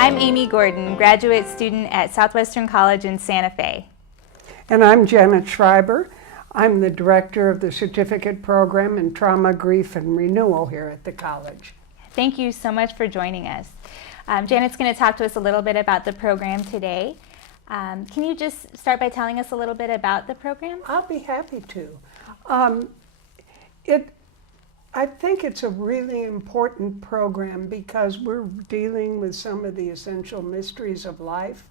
I'm Amy Gordon, graduate student at Southwestern College in Santa Fe. And I'm Janet Schreiber. I'm the director of the certificate program in trauma, grief, and renewal here at the college. Thank you so much for joining us. Janet's going to talk to us a little bit about the program today. Can you just start by telling us a little bit about the program? I'll be happy to. I think it's a really important program because we're dealing with some of the essential mysteries of life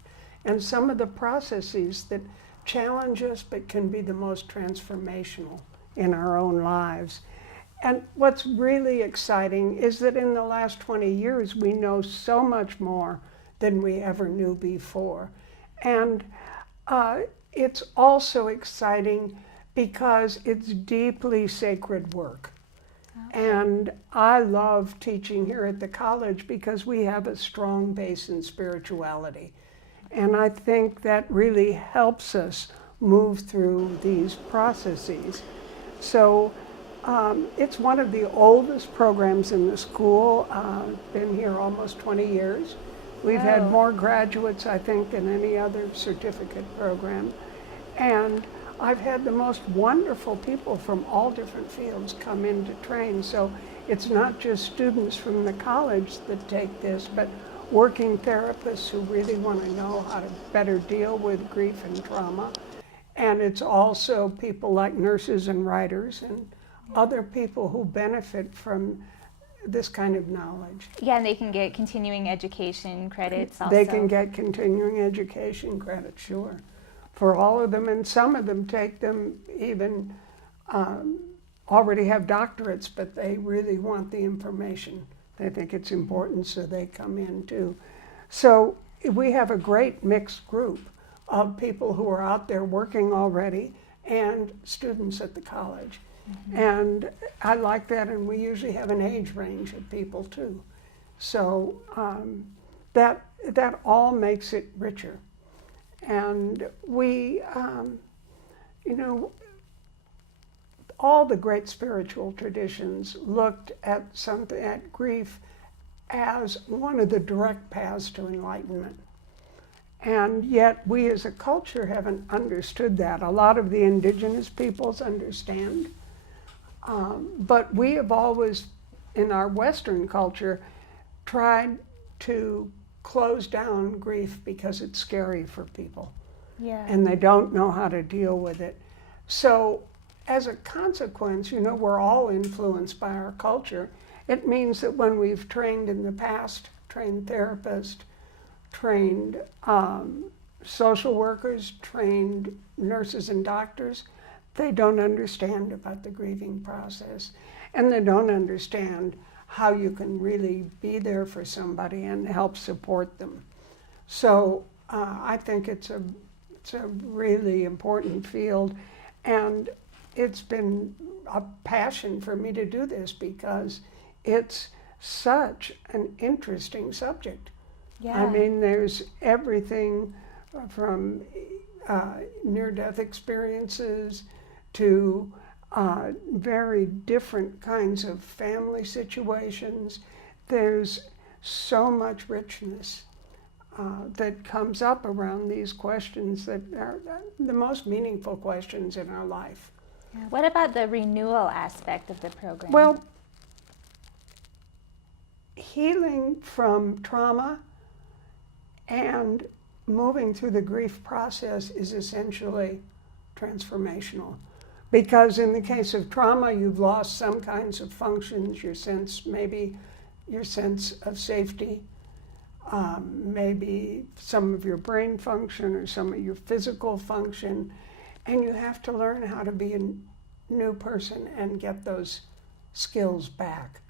and some of the processes that challenge us but can be the most transformational in our own lives. And what's really exciting is that in the last 20 years we know so much more than we ever knew before. And it's also exciting because it's deeply sacred work. And I love teaching here at the college because we have a strong base in spirituality. And I think that really helps us move through these processes. So it's one of the oldest programs in the school. Been here almost 20 years. We've had more graduates, I think, than any other certificate program. And I've had the most wonderful people from all different fields come in to train. So it's not just students from the college that take this, but working therapists who really want to know how to better deal with grief and trauma. And it's also people like nurses and writers and other people who benefit from this kind of knowledge. Yeah, and they can get continuing education credits also. They can get continuing education credits, sure, for all of them, and some of them take them even already have doctorates, but they really want the information. They think it's important, so they come in too. So we have a great mixed group of people who are out there working already and students at the college. Mm-hmm. And I like that, and we usually have an age range of people too. So that all makes it richer. And we, all the great spiritual traditions looked at grief as one of the direct paths to enlightenment. And yet we as a culture haven't understood that. A lot of the indigenous peoples understand. But we have always, in our Western culture, tried to close down grief because it's scary for people. Yeah. And they don't know how to deal with it. So as a consequence, we're all influenced by our culture. It means that when we've trained in the past, trained therapists, trained social workers, trained nurses and doctors, they don't understand about the grieving process. And they don't understand how you can really be there for somebody and help support them. So I think it's a really important field, and it's been a passion for me to do this because it's such an interesting subject. Yeah. I mean, there's everything from near-death experiences to very different kinds of family situations. There's so much richness that comes up around these questions that are the most meaningful questions in our life. Yeah. What about the renewal aspect of the program? Well, healing from trauma and moving through the grief process is essentially transformational. Because in the case of trauma, you've lost some kinds of functions, your sense of safety, maybe some of your brain function or some of your physical function, and you have to learn how to be a new person and get those skills back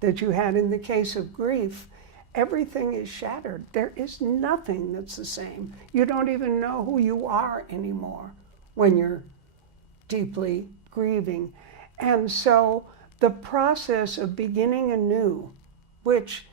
that you had. In the case of grief, everything is shattered. There is nothing that's the same. You don't even know who you are anymore when you're deeply grieving. And so the process of beginning anew, which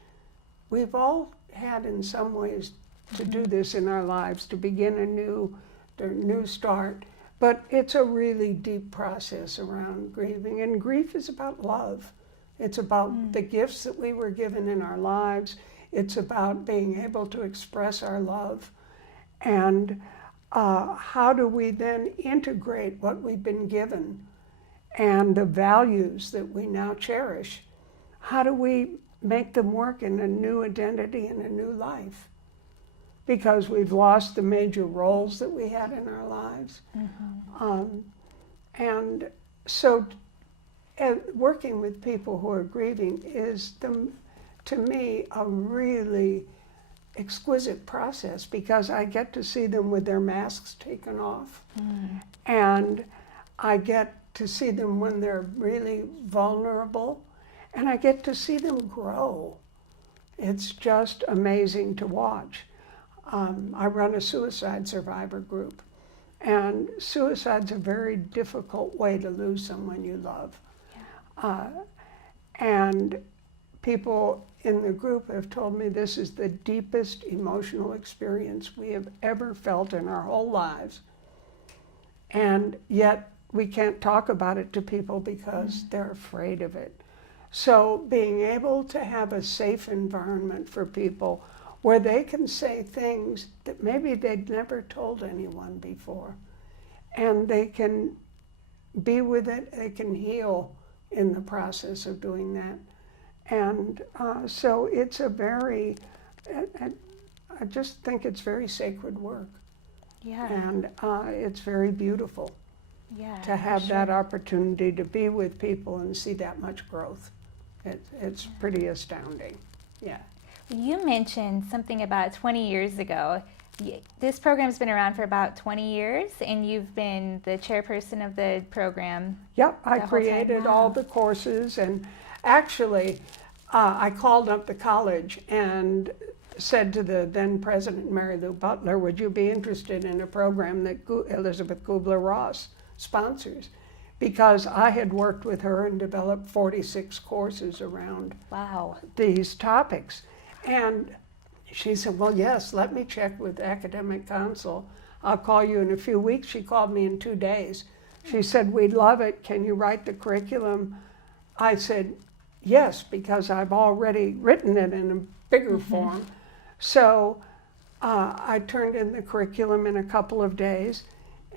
we've all had in some ways to do this in our lives, to begin a new start, but it's a really deep process around grieving. And grief is about love. It's about the gifts that we were given in our lives. It's about being able to express our love. And how do we then integrate what we've been given and the values that we now cherish? How do we make them work in a new identity and a new life? Because we've lost the major roles that we had in our lives. And so working with people who are grieving is, to me, a really exquisite process, because I get to see them with their masks taken off. And I get to see them when they're really vulnerable, and I get to see them grow. It's just amazing to watch. I run a suicide survivor group, and suicide's a very difficult way to lose someone you love. And people in the group have told me this is the deepest emotional experience we have ever felt in our whole lives. And yet we can't talk about it to people because they're afraid of it. So being able to have a safe environment for people where they can say things that maybe they'd never told anyone before, and they can be with it, they can heal in the process of doing that. And so it's a very, I just think it's very sacred work. And it's very beautiful to have that opportunity to be with people and see that much growth. It's pretty astounding. You mentioned something about 20 years ago. This program's been around for about 20 years, and you've been the chairperson of the program. Yep, I created all the courses, and actually I called up the college and said to the then president, Mary Lou Butler, would you be interested in a program that Elizabeth Kubler-Ross sponsors? Because I had worked with her and developed 46 courses around these topics. And she said, well, yes, let me check with Academic Council. I'll call you in a few weeks. She called me in 2 days. She said, we'd love it. Can you write the curriculum? I said, yes, because I've already written it in a bigger form. So I turned in the curriculum in a couple of days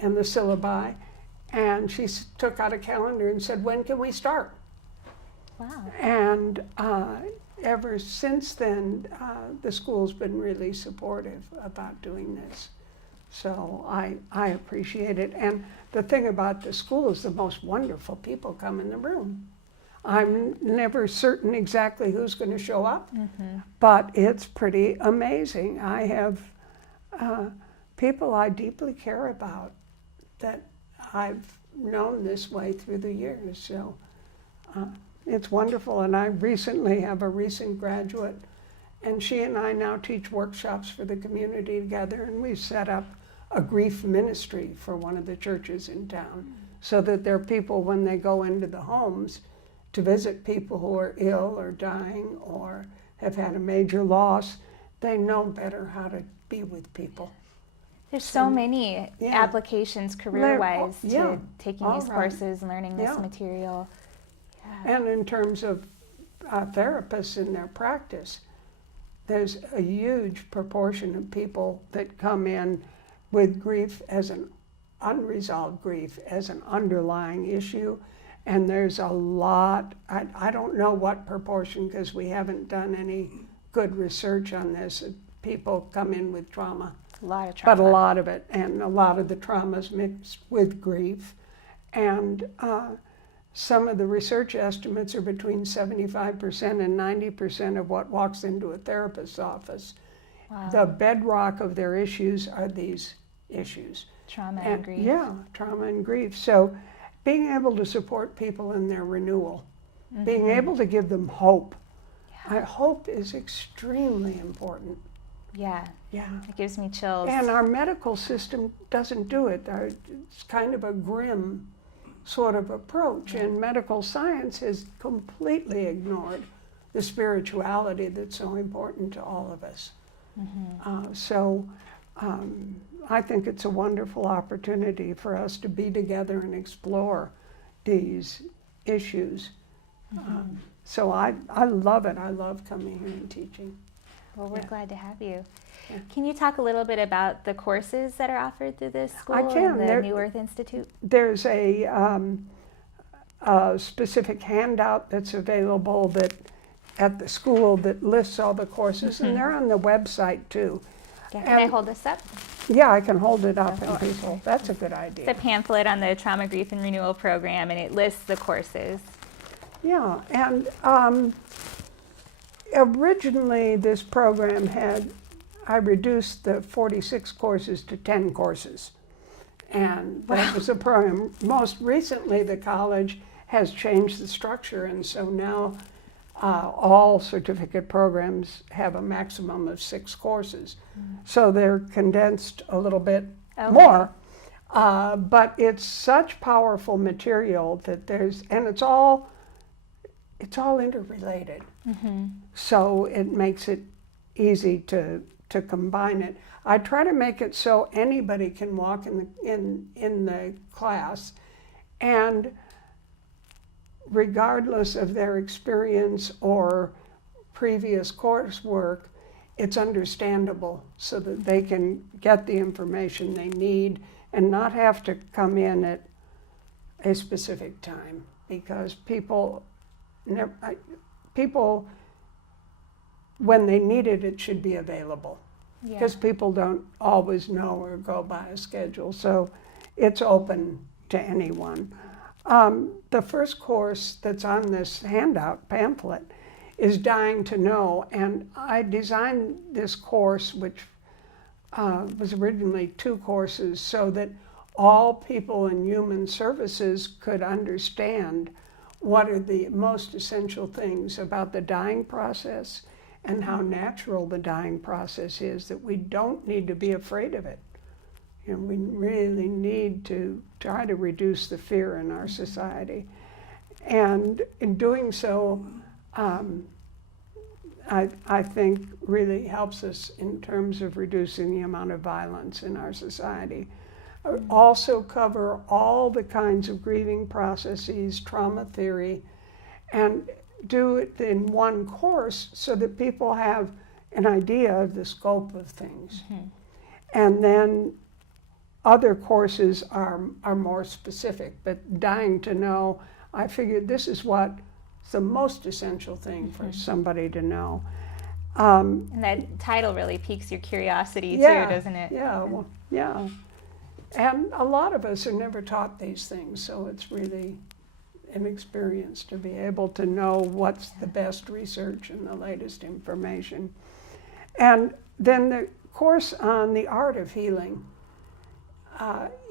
and the syllabi. And she took out a calendar and said, when can we start? And ever since then, the school's been really supportive about doing this. So I appreciate it. And the thing about the school is the most wonderful people come in the room. I'm never certain exactly who's going to show up, but it's pretty amazing. I have people I deeply care about that I've known this way through the years. So it's wonderful. And I recently have a recent graduate, and she and I now teach workshops for the community together, and we've set up a grief ministry for one of the churches in town, so that there are people, when they go into the homes to visit people who are ill or dying or have had a major loss, they know better how to be with people. There's so many applications career-wise to taking these courses and learning this material. And in terms of therapists in their practice, there's a huge proportion of people that come in with grief as an unresolved grief, as an underlying issue. And there's a lot, I don't know what proportion, because we haven't done any good research on this. People come in with trauma. A lot of trauma. But a lot of it, and a lot of the trauma's mixed with grief. And some of the research estimates are between 75% and 90% of what walks into a therapist's office. The bedrock of their issues are these issues. Trauma and grief. Yeah, trauma and grief. So being able to support people in their renewal, being able to give them hope. Hope is extremely important. It gives me chills. And our medical system doesn't do it. It's kind of a grim sort of approach, and medical science has completely ignored the spirituality that's so important to all of us. So I think it's a wonderful opportunity for us to be together and explore these issues. So I love it. I love coming here and teaching. Well, we're Yeah. glad to have you. Yeah. Can you talk a little bit about the courses that are offered through this school I can. and the There- New Earth Institute? There's a specific handout that's available that at the school that lists all the courses, and they're on the website too. Yeah, can I And- hold this up? Yeah, I can hold it up Oh, and people. That's a good It's a idea. pamphlet on the Trauma, Grief, and Renewal program, and it lists the courses. Yeah, and originally this program I reduced the 46 courses to 10 courses. And that was a program. Most recently, the college has changed the structure, and so now all certificate programs have a maximum of 6 courses. So they're condensed a little bit more. But it's such powerful material that and it's all interrelated. So it makes it easy to combine it. I try to make it so anybody can walk in the class, and regardless of their experience or previous coursework, it's understandable so that they can get the information they need and not have to come in at a specific time, because people, when they need it, it should be available. Yeah. Because people don't always know or go by a schedule, so it's open to anyone. The first course that's on this handout pamphlet is Dying to Know, and I designed this course, which was originally 2 courses, so that all people in human services could understand what are the most essential things about the dying process and how natural the dying process is, that we don't need to be afraid of it. You know, we really need to try to reduce the fear in our society. And in doing so, I think really helps us in terms of reducing the amount of violence in our society. Also cover all the kinds of grieving processes, trauma theory, and do it in one course so that people have an idea of the scope of things. And then other courses are more specific, but Dying to Know, I figured this is what's the most essential thing for somebody to know. And that title really piques your curiosity too, doesn't it? Yeah, well, yeah. And a lot of us are never taught these things, so it's really an experience to be able to know what's the best research and the latest information. And then the course on the art of healing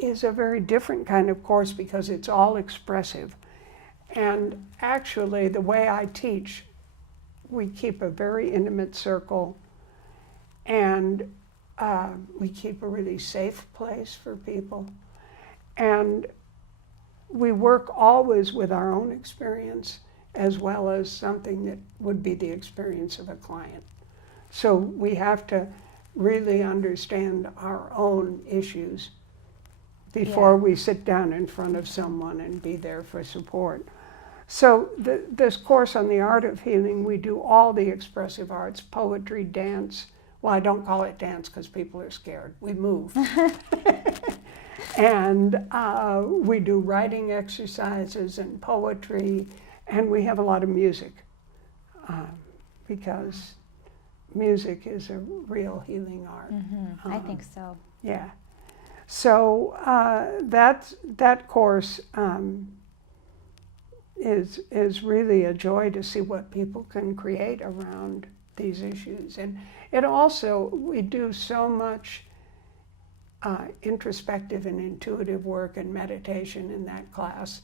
is a very different kind of course because it's all expressive. And actually, the way I teach, we keep a very intimate circle, and we keep a really safe place for people. And we work always with our own experience as well as something that would be the experience of a client. So we have to really understand our own issues before we sit down in front of someone and be there for support. So this course on the art of healing, we do all the expressive arts, poetry, dance. Well, I don't call it dance because people are scared. We move. And we do writing exercises and poetry, and we have a lot of music because music is a real healing art. I think so. Yeah. So that course is really a joy to see what people can create around these issues. And it also, we do so much introspective and intuitive work and meditation in that class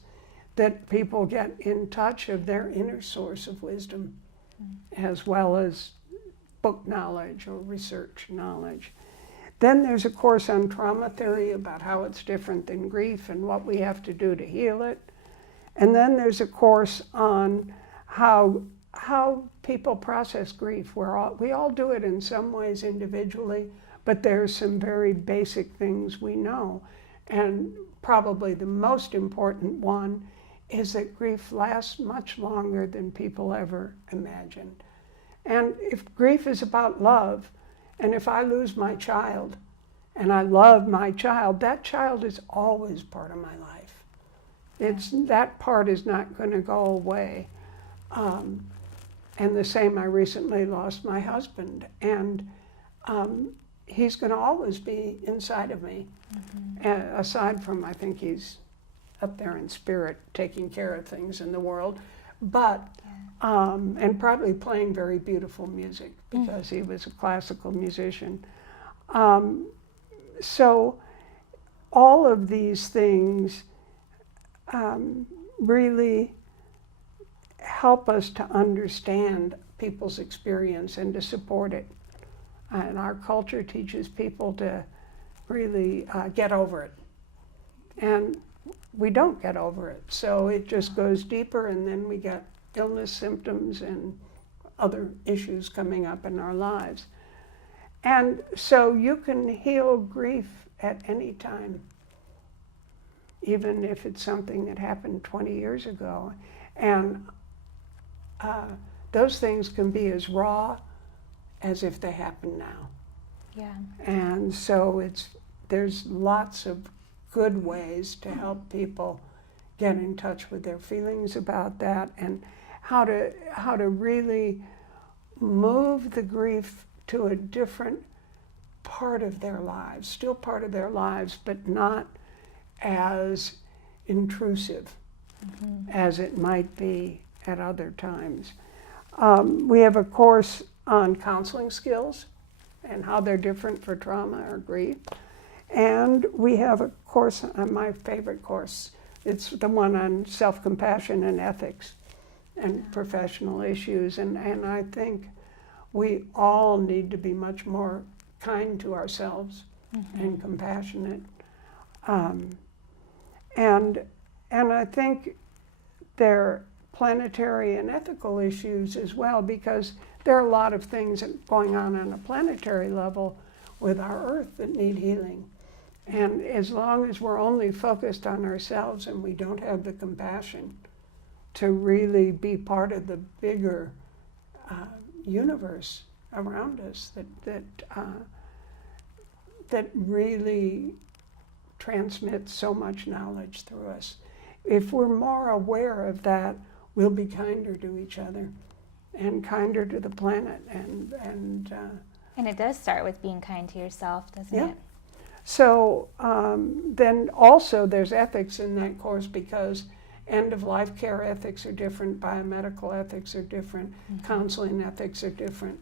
that people get in touch of their inner source of wisdom as well as book knowledge or research knowledge. Then there's a course on trauma theory about how it's different than grief and what we have to do to heal it. And then there's a course on how people process grief. We all do it in some ways individually, but there's some very basic things we know. And probably the most important one is that grief lasts much longer than people ever imagined. And if grief is about love, and if I lose my child, and I love my child, that child is always part of my life. That part is not going to go away. And the same, I recently lost my husband, and he's going to always be inside of me. Aside from, I think he's up there in spirit, taking care of things in the world, but and probably playing very beautiful music because he was a classical musician. So all of these things really help us to understand people's experience and to support it. And our culture teaches people to really get over it. And we don't get over it. So it just goes deeper, and then we get illness symptoms and other issues coming up in our lives. And so you can heal grief at any time, even if it's something that happened 20 years ago. And those things can be as raw as if they happen now. Yeah. And so there's lots of good ways to help people get in touch with their feelings about that, and how to really move the grief to a different part of their lives, still part of their lives, but not as intrusive as it might be at other times. We have a course on counseling skills and how they're different for trauma or grief. And we have a course, my favorite course, it's the one on self-compassion and ethics and professional issues. And I think we all need to be much more kind to ourselves and compassionate. And I think they're planetary and ethical issues as well, because there are a lot of things going on a planetary level with our Earth that need healing. And as long as we're only focused on ourselves and we don't have the compassion to really be part of the bigger universe around us that really transmits so much knowledge through us, if we're more aware of that, we'll be kinder to each other and kinder to the planet. And it does start with being kind to yourself, doesn't it? So then also there's ethics in that course, because end-of-life care ethics are different, biomedical ethics are different, counseling ethics are different.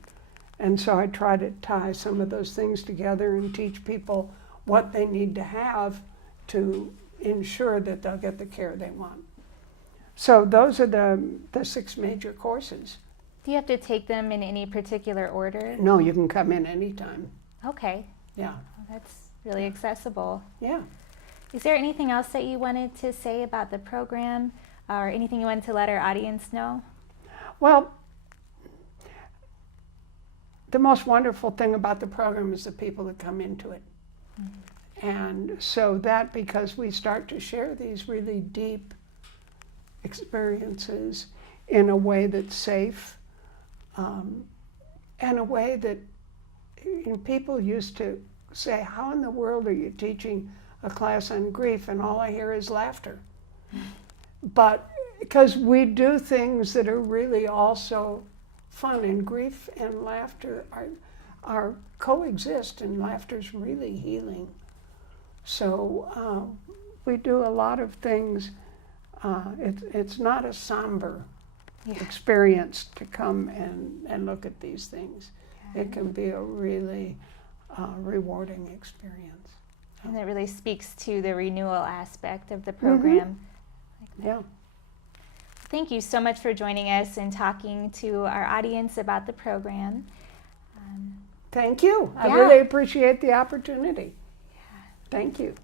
And so I try to tie some of those things together and teach people what they need to have to ensure that they'll get the care they want. So those are the 6 major courses. Do you have to take them in any particular order? No, you can come in anytime. Okay. Yeah. Well, that's really accessible. Yeah. Is there anything else that you wanted to say about the program, or anything you wanted to let our audience know? Well, the most wonderful thing about the program is the people that come into it. And so that, because we start to share these really deep experiences in a way that's safe, and a way that people used to say, how in the world are you teaching a class on grief and all I hear is laughter? But because we do things that are really also fun, and grief and laughter are coexist, and laughter's really healing. So we do a lot of things. It's not a somber experience to come and look at these things. It can be a really rewarding experience. And it really speaks to the renewal aspect of the program. Yeah. Thank you so much for joining us and talking to our audience about the program. Thank you. I really appreciate the opportunity. Thank you.